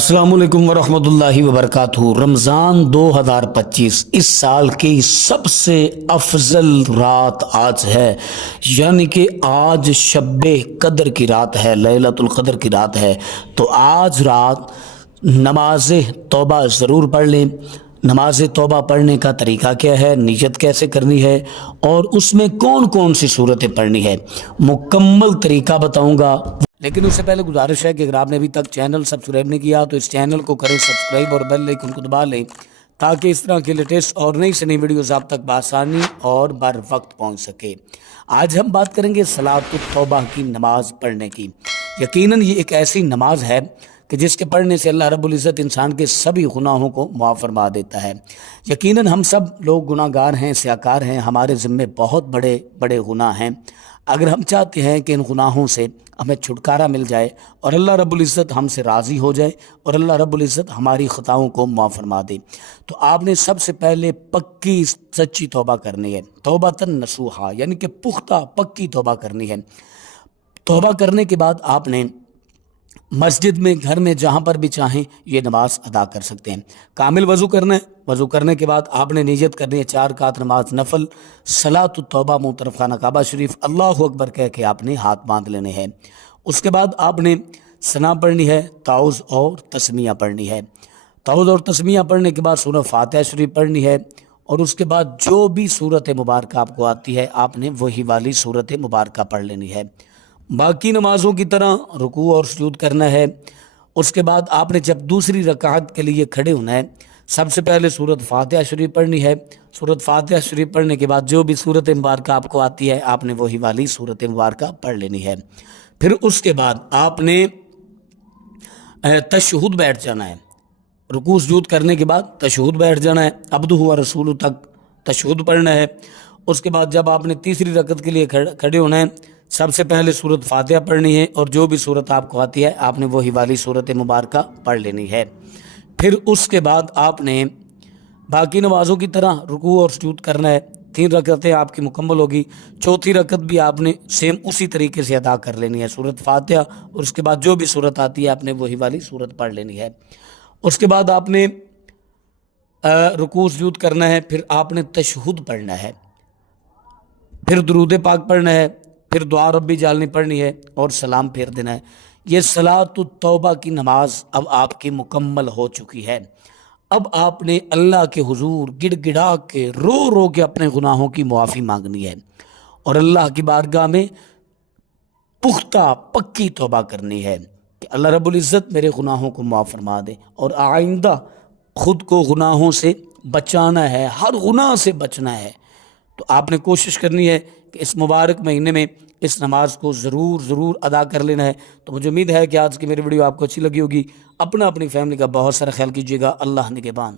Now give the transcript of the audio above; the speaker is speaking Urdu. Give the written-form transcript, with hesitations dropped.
السلام علیکم ورحمۃ اللہ وبرکاتہ۔ رمضان 2025 اس سال کی سب سے افضل رات آج ہے، یعنی کہ آج شب قدر کی رات ہے، لیلۃ القدر کی رات ہے۔ تو آج رات نماز توبہ ضرور پڑھ لیں۔ نماز توبہ پڑھنے کا طریقہ کیا ہے، نیت کیسے کرنی ہے اور اس میں کون کون سی صورتیں پڑھنی ہے، مکمل طریقہ بتاؤں گا۔ لیکن اس سے پہلے گزارش ہے کہ اگر آپ نے ابھی تک چینل سبسکرائب نہیں کیا تو اس چینل کو کریں سبسکرائب اور بیل آئیکن کو دبا لیں تاکہ اس طرح کے لیٹسٹ اور نئی سے نئی ویڈیوز آپ تک بآسانی اور بر وقت پہنچ سکے۔ آج ہم بات کریں گے صلاۃ التوبہ کی نماز پڑھنے کی۔ یقیناً یہ ایک ایسی نماز ہے کہ جس کے پڑھنے سے اللہ رب العزت انسان کے سبھی گناہوں کو معاف فرما دیتا ہے۔ یقیناً ہم سب لوگ گناہ گار ہیں، سیاکار ہیں، ہمارے ذمے بہت بڑے بڑے گناہ ہیں۔ اگر ہم چاہتے ہیں کہ ان گناہوں سے ہمیں چھٹکارا مل جائے اور اللہ رب العزت ہم سے راضی ہو جائے اور اللہ رب العزت ہماری خطاؤں کو معاف فرما دے، تو آپ نے سب سے پہلے پکی سچی توبہ کرنی ہے، توبۃ نصوحا، یعنی کہ پختہ پکی توبہ کرنی ہے۔ توبہ کرنے کے بعد آپ نے مسجد میں، گھر میں، جہاں پر بھی چاہیں یہ نماز ادا کر سکتے ہیں۔ کامل وضو کرنا ہے۔ وضو کرنے کے بعد آپ نے نیت کرنی ہے 4 رکعت نماز نفل، صلاۃ التوبہ، منہ طرف خانہ کعبہ شریف، اللہ اکبر کہہ کے آپ نے ہاتھ باندھ لینے ہیں۔ اس کے بعد آپ نے ثنا پڑھنی ہے، تعوذ اور تسمیہ پڑھنی ہے۔ تعوذ اور تسمیہ پڑھنے کے بعد سورہ فاتحہ شریف پڑھنی ہے، اور اس کے بعد جو بھی صورت مبارکہ آپ کو آتی ہے آپ نے وہی والی صورت مبارکہ پڑھ لینی ہے۔ باقی نمازوں کی طرح رکوع اور سجود کرنا ہے۔ اس کے بعد آپ نے جب دوسری رکعت کے لیے کھڑے ہونا ہے، سب سے پہلے سورۃ فاتحہ شریف پڑھنی ہے۔ سورۃ فاتحہ شریف پڑھنے کے بعد جو بھی صورت مبارکہ آپ کو آتی ہے آپ نے وہی والی صورت مبارکہ پڑھ لینی ہے۔ پھر اس کے بعد آپ نے تشہد بیٹھ جانا ہے۔ رکوع سجود کرنے کے بعد تشہد بیٹھ جانا ہے، عبدہ و رسولہ تک تشہد پڑھنا ہے۔ اس کے بعد جب آپ نے تیسری رکعت کے لیے کھڑے ہونا ہے، سب سے پہلے سورۃ فاتحہ پڑھنی ہے، اور جو بھی صورت آپ کو آتی ہے آپ نے وہی والی صورت مبارکہ پڑھ لینی ہے۔ پھر اس کے بعد آپ نے باقی نمازوں کی طرح رکوع اور سجود کرنا ہے۔ 3 رکعتیں آپ کی مکمل ہوگی۔ چوتھی رکعت بھی آپ نے سیم اسی طریقے سے ادا کر لینی ہے، سورۃ فاتحہ اور اس کے بعد جو بھی صورت آتی ہے آپ نے وہی والی صورت پڑھ لینی ہے۔ اس کے بعد آپ نے رکوع سجود کرنا ہے، پھر آپ نے تشہد پڑھنا ہے، پھر درود پاک پڑھنا ہے، پھر دعا ربی جالنی پڑھنی ہے اور سلام پھیر دینا ہے۔ یہ صلاۃ التوبہ کی نماز اب آپ کی مکمل ہو چکی ہے۔ اب آپ نے اللہ کے حضور گڑ گڑا کے رو رو کے اپنے گناہوں کی معافی مانگنی ہے اور اللہ کی بارگاہ میں پختہ پکی توبہ کرنی ہے کہ اللہ رب العزت میرے گناہوں کو معاف فرما دے، اور آئندہ خود کو گناہوں سے بچانا ہے، ہر گناہ سے بچنا ہے۔ تو آپ نے کوشش کرنی ہے کہ اس مبارک مہینے میں اس نماز کو ضرور ادا کر لینا ہے۔ تو مجھے امید ہے کہ آج کی میری ویڈیو آپ کو اچھی لگی ہوگی۔ اپنی فیملی کا بہت سارا خیال کیجیے گا۔ اللہ نگہبان۔